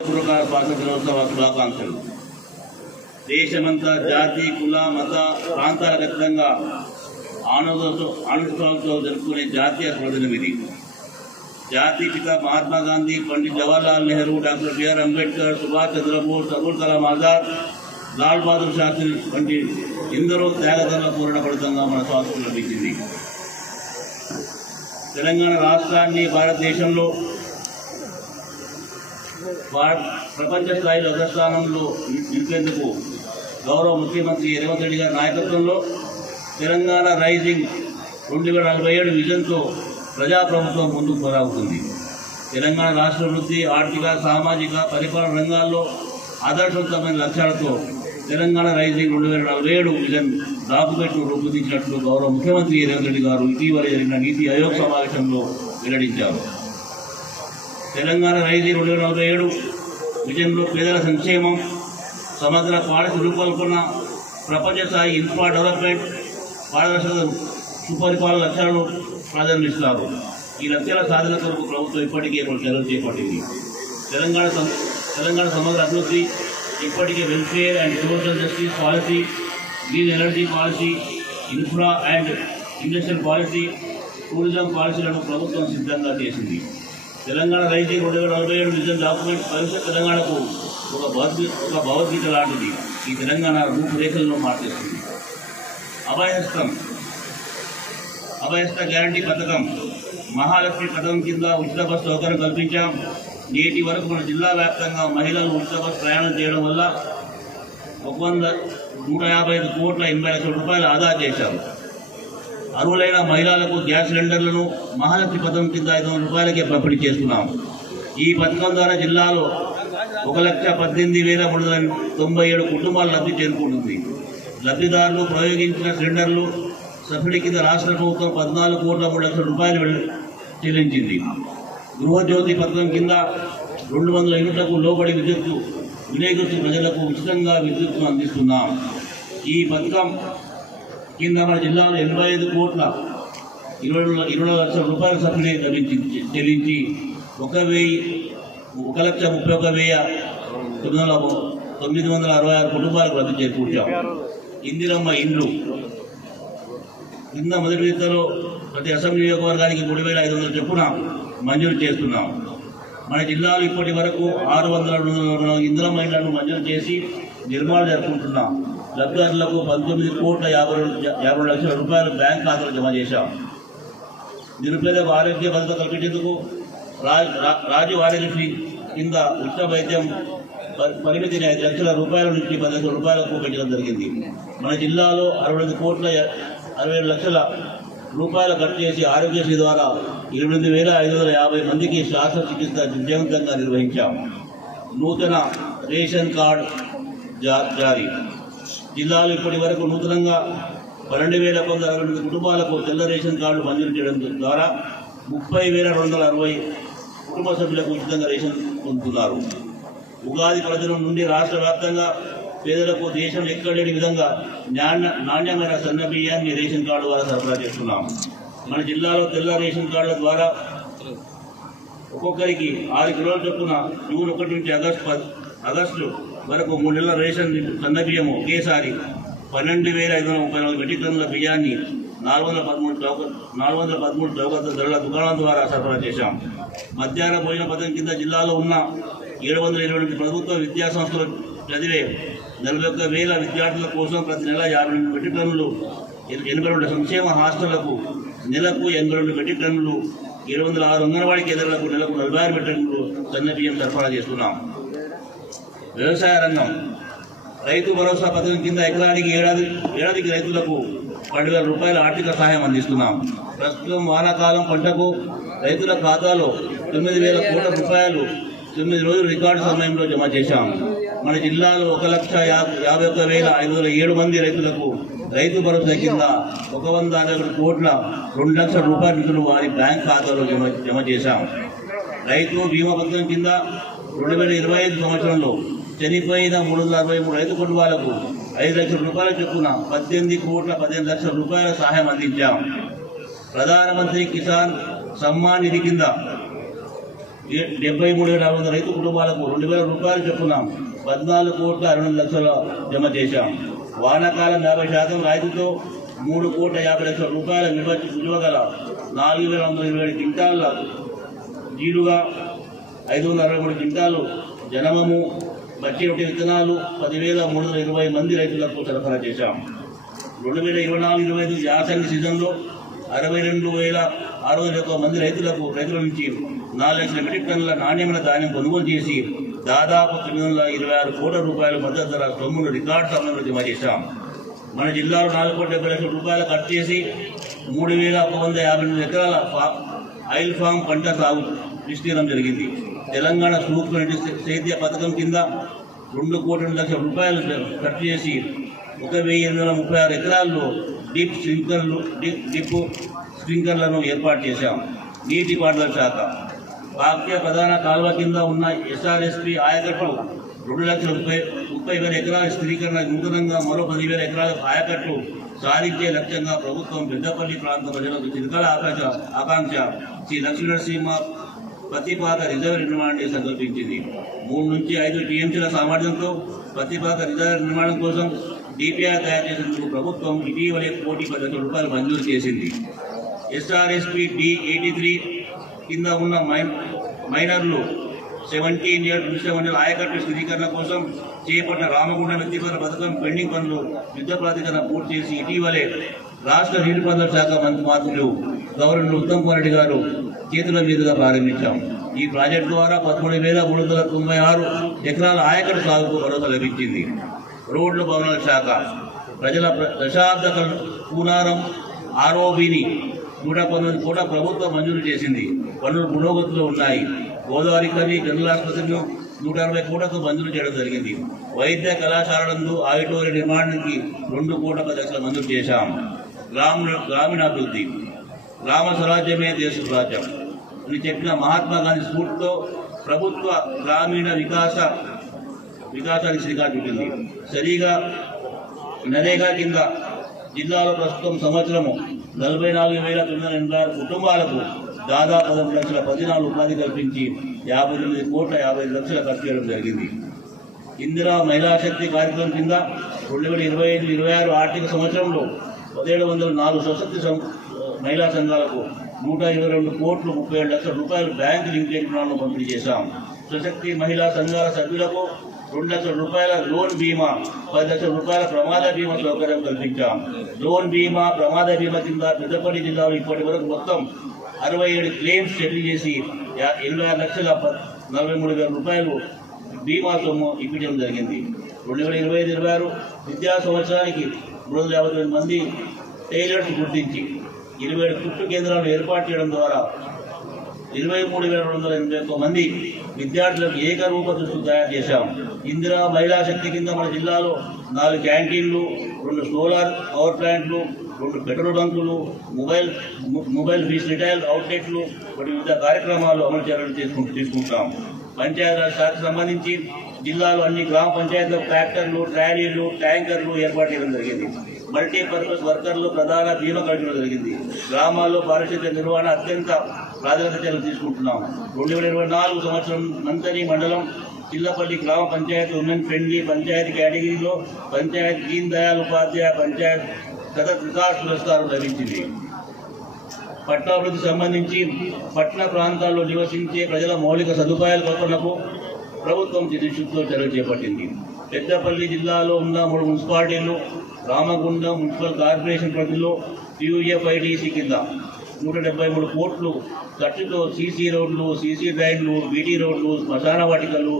స్వాతంత్ర దినోత్సవ శుభాకాంక్షలు. దేశమంతా జాతి కుల మత ప్రాంతాల ఖచ్చితంగా ఆనందోత్సవాలతో జరుపుకునే జాతీయ స్వాతంత్ర ఇది. జాతిపిత మహాత్మా గాంధీ, పండిట్ జవహర్లాల్ నెహ్రూ, డాక్టర్ బిఆర్ అంబేద్కర్, సుభాష్ చంద్రబోస్, అబుల్ కలాం ఆజాద్, లాల్ బహదూర్ శాస్త్రి వంటి ఎందరో త్యాగదారుల పూర్ణ ఫలితంగా మన స్వాతంత్రం లభించింది. తెలంగాణ రాష్ట్రాన్ని భారతదేశంలో ప్రపంచ స్థాయిలో అగ్రస్థానంలో నిలిపేందుకు గౌరవ ముఖ్యమంత్రి రేవంత్ రెడ్డి గారి నాయకత్వంలో తెలంగాణ రైజింగ్ 2047 విజన్తో ప్రజాప్రభుత్వం ముందుకు కొనసాగుతుంది. తెలంగాణ రాష్ట్ర వృద్ధి, ఆర్థిక, సామాజిక, పరిపాలన రంగాల్లో ఆదర్శవంతమైన లక్ష్యాలతో తెలంగాణ రైజింగ్ 2047 విజన్ డాక్యుమెంట్ను రూపొందించినట్లు గౌరవ ముఖ్యమంత్రి రేవంత్ రెడ్డి గారు ఇటీవల జరిగిన నీతి ఆయోగ్ సమావేశంలో వెల్లడించారు. తెలంగాణ రైజింగ్ 2047 విజన్లో పేదల సంక్షేమం, సమగ్ర పాలసీ రూపకల్పన, ప్రపంచ స్థాయి ఇన్ఫ్రా డెవలప్మెంట్, పారదర్శక సుపరిపాలన లక్ష్యాలను ప్రాధాన్యమిస్తారు. ఈ లక్ష్యాల సాధన కొరకు ప్రభుత్వం ఇప్పటికే కొన్ని చర్యలు చేపట్టింది. తెలంగాణ సమగ్ర అభివృద్ధి ఇప్పటికే welfare and social justice policy, green energy policy, infra and industrial policy, tourism పాలసీలను ప్రభుత్వం సిద్ధంగా చేసింది. తెలంగాణ రైజింగ్ 2047 విజన్ డాక్యుమెంట్ భవిష్యత్ తెలంగాణకు ఒక భగవద్గీత లాంటిది. ఈ తెలంగాణ రూపురేఖలను మార్చేస్తుంది. అభయస్థ గ్యారంటీ పథకం, మహాలక్ష్మి పథకం కింద ఉచిత బస్సు సౌకర్యం కల్పించాం. నేటి వరకు మన జిల్లా వ్యాప్తంగా మహిళలు ఉచిత బస్సు ప్రయాణం చేయడం వల్ల 155 కోట్ల 80 లక్షల రూపాయలు ఆదా చేశారు. అర్హులైన మహిళలకు గ్యాస్ సిలిండర్లను మహాలక్ష్మి పథకం కింద 500 రూపాయలకే పంపిణీ చేస్తున్నాం. ఈ పథకం ద్వారా జిల్లాలో 1,18,397 కుటుంబాలు లబ్ధి చేరుకుంటుంది. లబ్ధిదారులు ప్రయోగించిన సిలిండర్లు సబ్సిడీ కింద రాష్ట్ర ప్రభుత్వం 14 కోట్ల 3 లక్షల రూపాయలు చెల్లించింది. గృహజ్యోతి పథకం కింద 200 యూనిట్లకు లోబడి విద్యుత్తు వినియోగిస్తూ ప్రజలకు ఉచితంగా విద్యుత్తును అందిస్తున్నాం. ఈ పథకం కింద మన జిల్లాలో 85 కోట్ల 20 లక్షల రూపాయల సబ్సిడీ చెల్లించి 1,31,966 కుటుంబాలకు లబ్ధి చేకూర్చాం. ఇందిరమ్మ ఇండ్లు కింద మొదటి విడతలో ప్రతి అసెంబ్లీ నియోజకవర్గానికి 3,500 చొప్పున మంజూరు చేస్తున్నాం. మన జిల్లాలో ఇప్పటి వరకు 600 ఇందిరమ్మ ఇండ్లను మంజూరు చేసి నిర్మాణం జరుపుకుంటున్నాం. లబ్ధిదారులకు 19 కోట్ల 50 లక్షల రూపాయలు బ్యాంక్ ఖాతాలో జమ చేశాం. నిరుపేదకు ఆరోగ్య భద్రత కల్పించేందుకు రాజీవ్ ఆరోగ్యశ్రీ కింద ఉచిత వైద్యం పరిమితిని 5 లక్షల రూపాయల నుంచి 10 లక్షల రూపాయలకు పెంచడం జరిగింది. మన జిల్లాలో 65 కోట్ల 67 లక్షల రూపాయలు ఖర్చు చేసి ఆరోగ్యశ్రీ ద్వారా 8,550 మందికి శస్త్రచికిత్స విజయవంతంగా నిర్వహించాం. నూతన రేషన్ కార్డు జారీ, జిల్లాలో ఇప్పటి వరకు నూతనంగా 12,162 కుటుంబాలకు తెల్ల రేషన్ కార్డు మంజూరు చేయడం ద్వారా 30,260 కుటుంబ సభ్యులకు ఉచితంగా రేషన్ పొందుతున్నారు. ఉగాది పర్వదినం నుండి రాష్ట్ర వ్యాప్తంగా పేదలకు దేశం ఎక్కడ లేని విధంగా నాణ్యమైన సన్న బియ్యాన్ని రేషన్ కార్డు ద్వారా సరఫరా చేస్తున్నాం. మన జిల్లాలో తెల్ల రేషన్ కార్డుల ద్వారా ఒక్కొక్కరికి 6 కిలోల చొప్పున జూన్ 1 నుంచి ఆగస్టు వరకు 3 నెలల రేషన్ సన్న బియ్యము ఒకేసారి 12,534 మెట్రిక్ టన్నుల బియ్యాన్ని 413 చౌక ధరల దుకాణాల ద్వారా సరఫరా చేశాం. మధ్యాహ్న భోజన పథకం కింద జిల్లాలో ఉన్న 728 ప్రభుత్వ విద్యా సంస్థలు చదివే 41,000 విద్యార్థుల కోసం ప్రతి నెల 52 మెట్రిక్ టన్నులు, 82 సంక్షేమ హాస్టళ్లకు నెలకు 82 మెట్రిక్ టన్నులు, 206 అంగన్వాడీ కేంద్రాలకు నెలకు 46 మెట్రిక్ టన్నులు సన్న బియ్యం సరఫరా చేస్తున్నాం. వ్యవసాయ రంగం, రైతు భరోసా పథకం కింద ఎకరానికి ఏడాదికి రైతులకు 12,000 రూపాయల ఆర్థిక సహాయం అందిస్తున్నాం. ప్రస్తుతం వానాకాలం పంటకు రైతుల ఖాతాలో 9,000 కోట్ల రూపాయలు 9 రోజుల రికార్డు సమయంలో జమ చేశాం. మన జిల్లాలో 1,51,507 మంది రైతులకు రైతు భరోసా కింద 161 కోట్ల 2 లక్షల రూపాయల నిధులు వారి బ్యాంక్ ఖాతాలో జమ చేశాం. రైతు బీమా పథకం కింద 2025 సంవత్సరంలో చనిపోయిన 363 రైతు కుటుంబాలకు 5 లక్షల రూపాయల చొప్పున 18 కోట్ల 15 లక్షల రూపాయల సహాయం అందించాం. ప్రధానమంత్రి కిసాన్ సమ్మాన్ నిధి కింద 73,400 రైతు కుటుంబాలకు 2,000 రూపాయలు చొప్పున 14,60,00,000 జమ చేశాం. వానాకాలం 50% రాయితీతో 3,50,00,000 రూపాయల విలువ గల 4,127 క్వింటాళ్ల జీలుగా, 563 క్వింటాలు జనమము, బట్టి రొట్టె విత్తనాలు 10,320 మంది రైతులకు సరఫరా చేశాం. 2024-25 యాసంగి సీజన్లో 62,601 మంది రైతుల నుంచి 4 లక్షల మెట్రిక్ టన్నుల నాణ్యమైన ధాన్యం కొనుగోలు చేసి దాదాపు 926 కోట్ల రూపాయల మద్దతు ధర సొమ్మును రికార్డు సమయంలో జమ చేశాం. మన జిల్లాలో 4,70 లక్షల రూపాయలు ఖర్చు చేసి 3,158 ఎకరాల ఆయిల్ ఫామ్ పంట సాగు విస్తీర్ణం జరిగింది. తెలంగాణ సూక్ష్మ నీటి సేద్య పథకం కింద 2,02,00,000 రూపాయలు ఖర్చు చేసి 1,836 ఎకరాల్లో డిప్ స్ప్రింక్లర్లను ఏర్పాటు చేశాం. నీటిపారుదల శాఖ వాక్య ప్రధాన కాలువ కింద ఉన్న ఎస్ఆర్ఎస్పీ ఆయకట్టు 2,30,000 ఎకరాల స్థిరీకరణ, నూతనంగా మరో 10,000 ఎకరాల ఆయకట్టు సాధించే లక్ష్యంగా ప్రభుత్వం పెద్దపల్లి ప్రాంత ప్రజలకు చిరకాల ఆకాంక్ష శ్రీ లక్ష్మీనరసింహ ప్రతిపాక రిజర్వ్ నిర్మాణాన్ని సంకల్పించింది. 3 నుంచి 5 టీఎంసీల సామర్థ్యంతో ప్రతిపాక రిజర్వ్ నిర్మాణం కోసం డిపిఆర్ తయారు చేసేందుకు ప్రభుత్వం ఇటీవలే 1,10 లక్షల రూపాయలు మంజూరు చేసింది. ఎస్ఆర్ఎస్పీ D83 కింద ఉన్న మైనర్లు 17 ఏళ్ల దృశ్యమండల ఆయకట్టు స్థిరీకరణ కోసం చేపట్టిన రామగుండం వ్యక్తిగత పథకం పెండింగ్ పనులు యుద్ధ ప్రాతిపదికన పూర్తి చేసి ఇటీవలే రాష్ట్ర నీటిపారుదల శాఖ మంత్రులు గవర్నర్ ఉత్తమ్ కుమార్ రెడ్డి గారు చేతుల మీదుగా ప్రారంభించాం. ఈ ప్రాజెక్టు ద్వారా 13,396 ఎకరాల ఆయకట్టు సాగుకు భరోసా లభించింది. రోడ్లు భవనాల శాఖ ప్రజల దశాబ్ద కూనారం ఆర్ఓబిని 119 కోట్ల ప్రభుత్వం మంజూరు చేసింది. పనులు పురోగతిలో ఉన్నాయి. గోదావరి కని జనరల్ ఆసుపత్రిని 160 కోట్లతో మంజూరు చేయడం జరిగింది. వైద్య కళాశాలలందు ఆడిటోరియం నిర్మాణానికి 2,10 లక్షలు మంజూరు చేశాం. గ్రామీణాభివృద్ధి గ్రామ స్వరాజ్యమే దేశ స్వరాజ్యం అని చెప్పిన మహాత్మా గాంధీ స్ఫూర్తితో ప్రభుత్వ గ్రామీణ వికాసానికి శ్రీకారం చుట్టింది. సరిగా నరేగా కింద జిల్లాలో ప్రస్తుతం సంవత్సరము 44,986 కుటుంబాలకు దాదాపు 13,14 ఉపాధి కల్పించి 59,50,00,000 ఖర్చు చేయడం జరిగింది. ఇందిరా మహిళా శక్తి కార్యక్రమం కింద 2025-26 ఆర్థిక సంవత్సరంలో 1,704 స్వశక్తి మహిళా సంఘాలకు 122 కోట్లు 37 లక్షల రూపాయలు బ్యాంకు లింకేజ్ రుణాలను పంపిణీ చేశాం. స్వశక్తి మహిళా సంఘాల సభ్యులకు 2 లక్షల రూపాయల లోన్ బీమా, 10 లక్షల రూపాయల ప్రమాద బీమా సౌకర్యం కల్పించాం. లోన్ బీమా, ప్రమాద బీమా కింద పెద్దపల్లి జిల్లాలో ఇప్పటి వరకు మొత్తం 67 క్లెయిమ్స్ సెటిల్ చేసి 86,43,000 రూపాయలు బీమా సొమ్ము ఇప్పించడం జరిగింది. 2025-26 విద్యా సంవత్సరానికి 359 మంది టైలర్స్ గుర్తించి 27 కుట్టు కేంద్రాలు ఏర్పాటు చేయడం ద్వారా 23,281 మంది విద్యార్థులకు ఏకరూప దుస్తులు తయారు చేశాం. ఇందిరా మహిళా శక్తి కింద మన జిల్లాలో 4 క్యాంటీన్లు, 2 సోలార్ పవర్ ప్లాంట్లు, 2 పెట్రోల్ బంకులు, మొబైల్ ఫీస్ రిటైల్ అవుట్లెట్లు వంటి వివిధ కార్యక్రమాలు అమలు చేయాలని తీసుకుంటాం. పంచాయతీరాజ్ శాఖకు సంబంధించి జిల్లాలో అన్ని గ్రామ పంచాయతీలకు ట్రాక్టర్లు, ట్రాలీలు, ట్యాంకర్లు ఏర్పాటు చేయడం జరిగింది. మల్టీపర్పస్ వర్కర్లు ప్రధాన బీమా కల్పించడం జరిగింది. గ్రామాల్లో పారిశుద్ధ్య నిర్వహణ అత్యంత ప్రాధాన్యత చర్యలు తీసుకుంటున్నాం. 2024 సంవత్సరం మంతని మండలం చిల్లపల్లి గ్రామ పంచాయతీ ఉమెన్ ఫ్రెండ్లీ పంచాయతీ కేటగిరీలో పంచాయత్ దీన్ దయాళ్ ఉపాధ్యాయ పంచాయత్ సతత్ వికాస్ పురస్కారం లభించింది. పట్టణాభివృద్ధికి సంబంధించి పట్టణ ప్రాంతాల్లో నివసించే ప్రజల మౌలిక సదుపాయాల కల్పనకు ప్రభుత్వం చిత్తశుద్ధితో చర్యలు చేపట్టింది. పెద్దపల్లి జిల్లాలో ఉన్న 3 మున్సిపాలిటీలు, రామగుండం మున్సిపల్ కార్పొరేషన్ పరిధిలో PUFIDC కింద 173 కోట్లు ఖర్చుతో సీసీ రోడ్లు, సీసీ డ్రైన్లు, బీటీ రోడ్లు, శ్మశాన వాటికలు,